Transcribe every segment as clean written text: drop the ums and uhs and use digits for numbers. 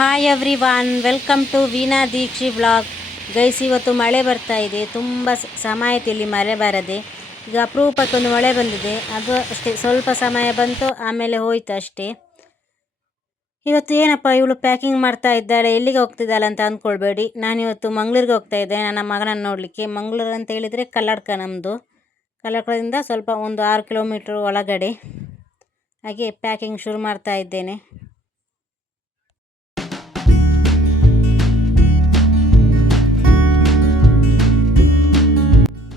Hi everyone, welcome to Veena Deekshi vlog. Guys, ಇವತ್ತು ಮಳೆ ಬರ್ತಾ ಇದೆ. ತುಂಬ ಸಮಯ ಆಯ್ತು ಇಲ್ಲಿ ಮಳೆ ಬರದೆ. ಈಗ ಅಪರೂಪಕ್ಕೊಂದು ಮಳೆ ಬಂದಿದೆ, ಅದು ಅಷ್ಟೇ. ಸ್ವಲ್ಪ ಸಮಯ ಬಂತು, ಆಮೇಲೆ ಹೋಯ್ತು ಅಷ್ಟೇ. ಇವತ್ತು ಏನಪ್ಪ ಇವಳು ಪ್ಯಾಕಿಂಗ್ ಮಾಡ್ತಾ ಇದ್ದಾಳೆ, ಎಲ್ಲಿಗೆ ಹೋಗ್ತಿದ್ದಾಳೆ ಅಂತ ಅಂದ್ಕೊಳ್ಬೇಡಿ. ನಾನಿವತ್ತು ಮಂಗಳೂರಿಗೆ ಹೋಗ್ತಾ ಇದ್ದೆ ನನ್ನ ಮಗನನ್ನು ನೋಡಲಿಕ್ಕೆ. ಮಂಗಳೂರು ಅಂತ ಹೇಳಿದರೆ ಕಲ್ಲಡ್ಕ, ನಮ್ಮದು ಕಲ್ಲಡ್ಕದಿಂದ ಸ್ವಲ್ಪ ಒಂದು 6 ಕಿಲೋಮೀಟ್ರ್ ಒಳಗಡೆ. ಹಾಗೆ ಪ್ಯಾಕಿಂಗ್ ಶುರು ಮಾಡ್ತಾ ಇದ್ದೇನೆ.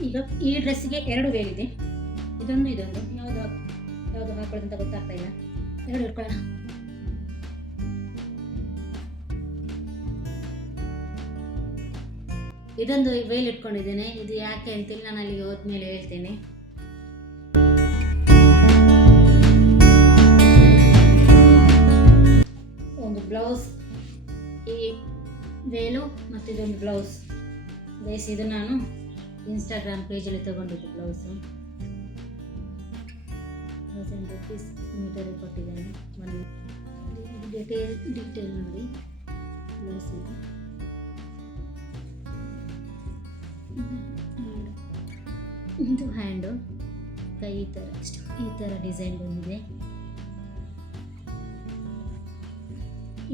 ಈಗ ಈ ಡ್ರೆಸ್ಸಿಗೆ 2 ವೇರ್ ಇದೆ, ಇದೊಂದು ಯಾವುದು ಹಾಕೊಳ್ಳೋದಂತ ಗೊತ್ತಾಗ್ತಾ ಇಲ್ಲ. 2 ಇಟ್ಕೊಳ್ಳೋಣ. ಇದೊಂದು ವೇಲ್ ಇಟ್ಕೊಂಡಿದ್ದೇನೆ. ಇದು ಯಾಕೆ ಅಂತೇಳಿ ನಾನು ಅಲ್ಲಿಗೆ ಹೋದ್ಮೇಲೆ ಹೇಳ್ತೇನೆ. ಒಂದು ಬ್ಲೌಸ್, ಈ ವೇಲು ಮತ್ತು ಇದೊಂದು ಬ್ಲೌಸ್. ಗೈಸ್, ಇದು ನಾನು ಇನ್ಸ್ಟಾಗ್ರಾಮ್ ಪೇಜಲ್ಲಿ ತಗೊಂಡಿದ್ದು ಬ್ಲೌಸು. 1000 ರೂಪೀಸ್ ಮೀಟರಿಗೆ ಕೊಟ್ಟಿದ್ದೇನೆ. ಡೀಟೇಲ್ ನೋಡಿ ಬ್ಲೌಸ್. ಇದು ಹ್ಯಾಂಡು, ಕೈ ಈ ಥರ ಡಿಸೈನ್ ಬಂದಿದೆ.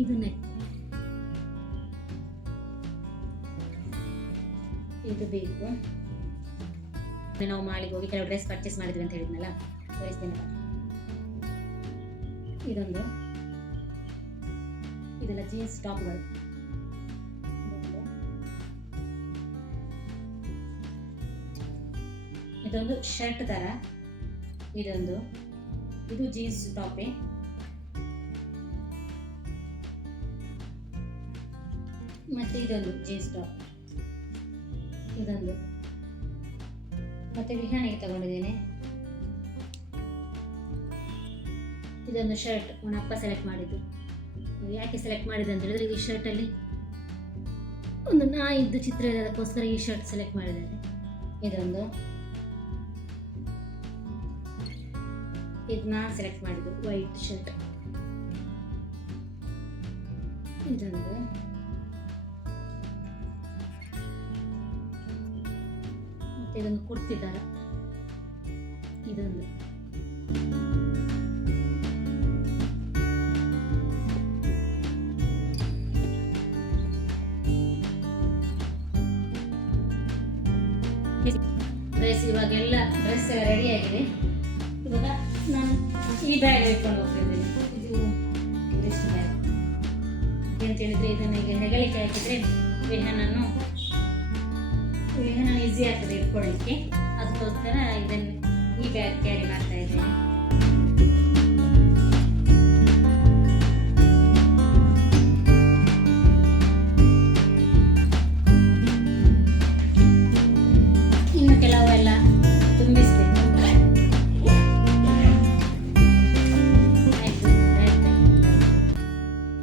ಇದು ನೆಕ್, ಇದು ಬೇಕು. ನಾವು ಮಾಲಿಗೆ ಹೋಗಿ ಕೆಲವು ಡ್ರೆಸ್ ಪರ್ಚೇಸ್ ಮಾಡಿದ್ವಿ ಅಂತ ಹೇಳಿದ್ನಲ್ಲ, ತೋರಿಸ್ತೇನೆ. ಇದೆಲ್ಲ ಜೀನ್ಸ್ ಟಾಪ್ಗಳು. ಇದೊಂದು ಶರ್ಟ್ ತರ, ಇದು ಜೀನ್ಸ್ ಟಾಪೇ. ಮತ್ತೆ ಇದೊಂದು ಜೀನ್ಸ್ ಟಾಪ್, ಮತ್ತೆ ವಿಹಾನಿಗೆ ತಗೊಂಡಿದ್ದೇನೆ. ಇದೊಂದು ಶರ್ಟ್ ಅಪ್ಪ ಸೆಲೆಕ್ಟ್ ಮಾಡಿದ್ದು. ಯಾಕೆ ಸೆಲೆಕ್ಟ್ ಮಾಡಿದೆ ಅಂತ ಹೇಳಿದ್ರೆ, ಈ ಶರ್ಟಲ್ಲಿ ಒಂದು ನಾಯಿದ್ದು ಚಿತ್ರ ಇದೆ, ಅದಕ್ಕೋಸ್ಕರ ಈ ಶರ್ಟ್ ಸೆಲೆಕ್ಟ್ ಮಾಡಿದ್ದೇನೆ. ಇದು ನಾನು ಸೆಲೆಕ್ಟ್ ಮಾಡಿದ್ದು ವೈಟ್ ಶರ್ಟ್. ಮತ್ತೆ ಇದೊಂದು ಕುರ್ತಿ ತರ. ಡ್ರೆಸ್ ಇವಾಗೆಲ್ಲ ಡ್ರೆಸ್ ರೆಡಿ ಆಗಿದೆ. ಇವಾಗ ನಾನು ಈ ಬ್ಯಾಗ್ ಇಟ್ಕೊಂಡು ಹೋಗ್ತಿದ್ದೇನೆ. ಇದು ಟೂರಿಸ್ಟ್ ಬ್ಯಾಗ್ ಅಂತ ಹೇಳಿದ್ರೆ, ಇದನ್ನ ಈಗ ಹೆಗಲಿಕೆ ಹಾಕಿದ್ರೆ ವಿಹಾನ ಈಸಿ ಆಗ್ತದೆ ಇಟ್ಕೊಳ್ಳಿಕ್ಕೆ. ಅದಕ್ಕೋಸ್ಕರ ಈ ಬ್ಯಾಗ್ ಕ್ಯಾರಿ ಮಾಡ್ತಾ ಇದ್ದೇನೆ. ಇನ್ನು ಕೆಲವೆಲ್ಲ ತುಂಬಿಸ್ಬೇಕು.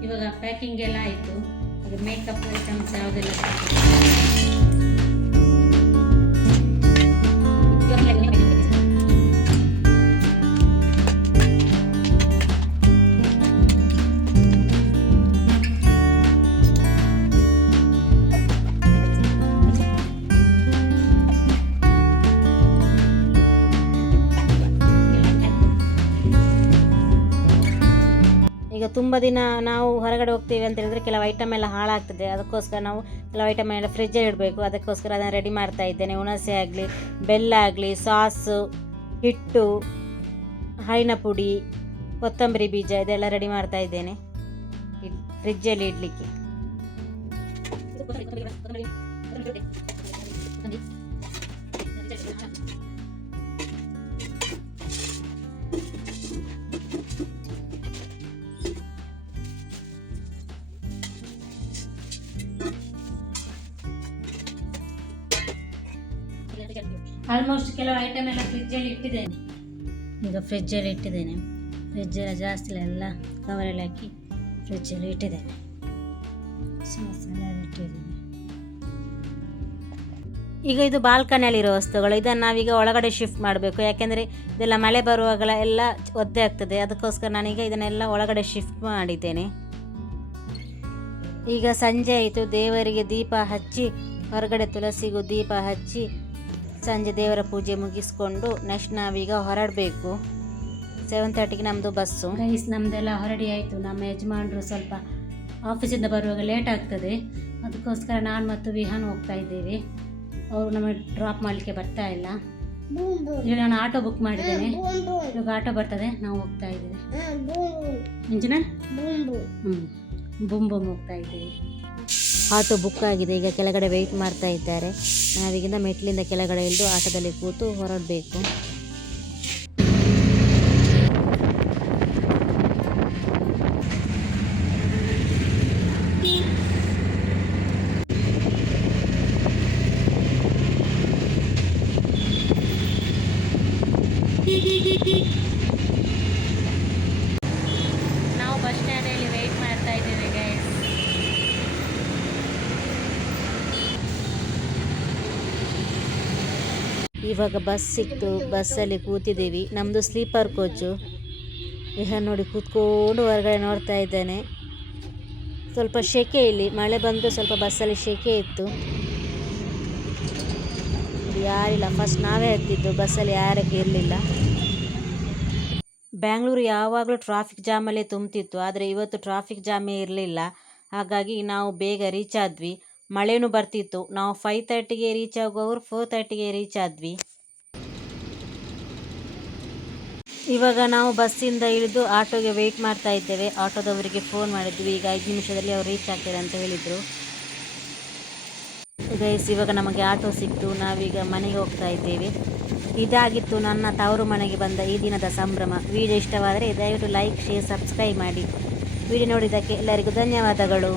ಇವಾಗ ಪ್ಯಾಕಿಂಗ್ ಎಲ್ಲ ಆಯಿತು. ಈಗ ಮೇಕಪ್ ಐಟಮ್ಸ್ ಯಾವುದೆಲ್ಲ ಈಗ ತುಂಬ ದಿನ ನಾವು ಹೊರಗಡೆ ಹೋಗ್ತೀವಿ ಅಂತ ಹೇಳಿದ್ರೆ ಕೆಲವು ಐಟಮ್ ಎಲ್ಲ ಹಾಳಾಗ್ತದೆ. ಅದಕ್ಕೋಸ್ಕರ ನಾವು ಕೆಲವು ಐಟಮ್ ಎಲ್ಲ ಫ್ರಿಜ್ಜಲ್ಲಿ ಇಡಬೇಕು. ಅದಕ್ಕೋಸ್ಕರ ಅದನ್ನು ರೆಡಿ ಮಾಡ್ತಾ ಇದ್ದೇನೆ. ಹುಣಸೆ ಆಗಲಿ, ಬೆಲ್ಲ ಆಗಲಿ, ಸಾಸು, ಹಿಟ್ಟು, ಹೈನ ಪುಡಿ, ಕೊತ್ತಂಬರಿ ಬೀಜ, ಇದೆಲ್ಲ ರೆಡಿ ಮಾಡ್ತಾ ಇದ್ದೇನೆ ಫ್ರಿಜ್ಜಲ್ಲಿ ಇಡಲಿಕ್ಕೆ. ಆಲ್ಮೋಸ್ಟ್ ಕೆಲವು ಐಟಮ್ ಎಲ್ಲ ಫ್ರಿಜ್ಜಲ್ಲಿ ಇಟ್ಟಿದ್ದೇನೆ. ಫ್ರಿಜ್ಜಲ್ಲಿ ಜಾಸ್ತಿ ಎಲ್ಲ ಕವರಲ್ಲಿ ಹಾಕಿ ಫ್ರಿಜ್ಜಲ್ಲಿ ಇಟ್ಟಿದ್ದೇನೆ. ಈಗ ಇದು ಬಾಲ್ಕನಿಯಲ್ಲಿರೋ ವಸ್ತುಗಳು. ಇದನ್ನು ನಾವೀಗ ಒಳಗಡೆ ಶಿಫ್ಟ್ ಮಾಡಬೇಕು. ಯಾಕೆಂದರೆ ಇದೆಲ್ಲ ಮಳೆ ಬರುವಾಗಲ ಎಲ್ಲ ಒದ್ದೆ ಆಗ್ತದೆ. ಅದಕ್ಕೋಸ್ಕರ ನಾನೀಗ ಇದನ್ನೆಲ್ಲ ಒಳಗಡೆ ಶಿಫ್ಟ್ ಮಾಡಿದ್ದೇನೆ. ಈಗ ಸಂಜೆ ಆಯಿತು, ದೇವರಿಗೆ ದೀಪ ಹಚ್ಚಿ ಹೊರಗಡೆ ತುಳಸಿಗೂ ದೀಪ ಹಚ್ಚಿ ಸಂಜೆ ದೇವರ ಪೂಜೆ ಮುಗಿಸ್ಕೊಂಡು ನೆಕ್ಸ್ಟ್ ನಾವೀಗ ಹೊರಡಬೇಕು. 7:30ಗೆ ನಮ್ಮದು ಬಸ್ಸು. ಗೈಸ್ ನಮ್ಮದೆಲ್ಲ ಹೊರಡಿ ಆಯಿತು. ನಮ್ಮ ಯಜಮಾನರು ಸ್ವಲ್ಪ ಆಫೀಸಿಂದ ಬರುವಾಗ ಲೇಟ್ ಆಗ್ತದೆ, ಅದಕ್ಕೋಸ್ಕರ ನಾನು ಮತ್ತು ವಿಹಾನ್ ಹೋಗ್ತಾ ಇದ್ದೇವೆ. ಅವರು ನಮಗೆ ಡ್ರಾಪ್ ಮಾಡಲಿಕ್ಕೆ ಬರ್ತಾ ಇಲ್ಲ. ಈಗ ನಾನು ಆಟೋ ಬುಕ್ ಮಾಡಿದ್ದೇನೆ, ಇವಾಗ ಆಟೋ ಬರ್ತದೆ, ನಾವು ಹೋಗ್ತಾ ಇದ್ದೇವೆ. ಮುಂಚಿನ ಬೂಮ್ ಬೂಮ್ ಹೋಗ್ತಾ ಇದ್ದೇವೆ. ಆಟೋ ಬುಕ್ ಆಗಿದೆ, ಈಗ ಕೆಳಗಡೆ ವೆಯ್ಟ್ ಮಾಡ್ತಾ ಇದ್ದಾರೆ. ನಾವೀಗಿಂದ ಮೆಟ್ಲಿಂದ ಕೆಳಗಡೆ ಇಳಿದು ಆಟೋದಲ್ಲಿ ಕೂತು ಹೊರಡಬೇಕು. ನಾವು ಬಸ್ ಸ್ಟ್ಯಾಂಡಲ್ಲಿ ವೆಯ್ಟ್ ಮಾಡ್ತಾ ಇದ್ದೇವೆ ಗೈಸ್. ಇವಾಗ ಬಸ್ ಸಿಕ್ತು, ಬಸ್ಸಲ್ಲಿ ಕೂತಿದ್ದೀವಿ. ನಮ್ಮದು ಸ್ಲೀಪರ್ ಕೋಚು. ವಿಹಾನ್ ನೋಡಿ ಕೂತ್ಕೊಂಡು ಹೊರಗಡೆ ನೋಡ್ತಾ ಇದ್ದಾನೆ. ಸ್ವಲ್ಪ ಶೆಕೆ, ಇಲ್ಲಿ ಮಳೆ ಬಂದು ಸ್ವಲ್ಪ ಬಸ್ಸಲ್ಲಿ ಶೆಕೆ ಇತ್ತು. ಯಾರಿಲ್ಲ, ಫಸ್ಟ್ ನಾವೇ ಹತ್ತಿದ್ದು, ಬಸ್ಸಲ್ಲಿ ಯಾರಕ್ಕೆ ಇರಲಿಲ್ಲ. ಬ್ಯಾಂಗ್ಳೂರು ಯಾವಾಗಲೂ ಟ್ರಾಫಿಕ್ ಜಾಮಲ್ಲೇ ತುಂಬ್ತಿತ್ತು, ಆದರೆ ಇವತ್ತು ಟ್ರಾಫಿಕ್ ಜಾಮೇ ಇರಲಿಲ್ಲ. ಹಾಗಾಗಿ ನಾವು ಬೇಗ ರೀಚ್ ಆದ್ವಿ. ಮಳೆನೂ ಬರ್ತಿತ್ತು. ನಾವು 5:30ಗೆ ರೀಚ್ ಆಗುವವರು 4:30ಗೆ ರೀಚ್ ಆದ್ವಿ. ಇವಾಗ ನಾವು ಬಸ್ಸಿಂದ ಇಳಿದು ಆಟೋಗೆ ವೆಯ್ಟ್ ಮಾಡ್ತಾ ಇದ್ದೇವೆ. ಆಟೋದವರಿಗೆ ಫೋನ್ ಮಾಡಿದ್ವಿ, ಈಗ 5 ನಿಮಿಷದಲ್ಲಿ ಅವ್ರು ರೀಚ್ ಆಗ್ತಾರೆ ಅಂತ ಹೇಳಿದರು. ಗೈಸ್ ಇವಾಗ ನಮಗೆ ಆಟೋ ಸಿಕ್ತು, ನಾವೀಗ ಮನೆಗೆ ಹೋಗ್ತಾ ಇದ್ದೇವೆ. ಇದಾಗಿತ್ತು ನನ್ನ ತವರು ಮನೆಗೆ ಬಂದ ಈ ದಿನದ ಸಂಭ್ರಮ. ವಿಡಿಯೋ ಇಷ್ಟವಾದರೆ ದಯವಿಟ್ಟು ಲೈಕ್, ಶೇರ್, ಸಬ್ಸ್ಕ್ರೈಬ್ ಮಾಡಿ. ವಿಡಿಯೋ ನೋಡಿದ್ದಕ್ಕೆ ಎಲ್ಲರಿಗೂ ಧನ್ಯವಾದಗಳು.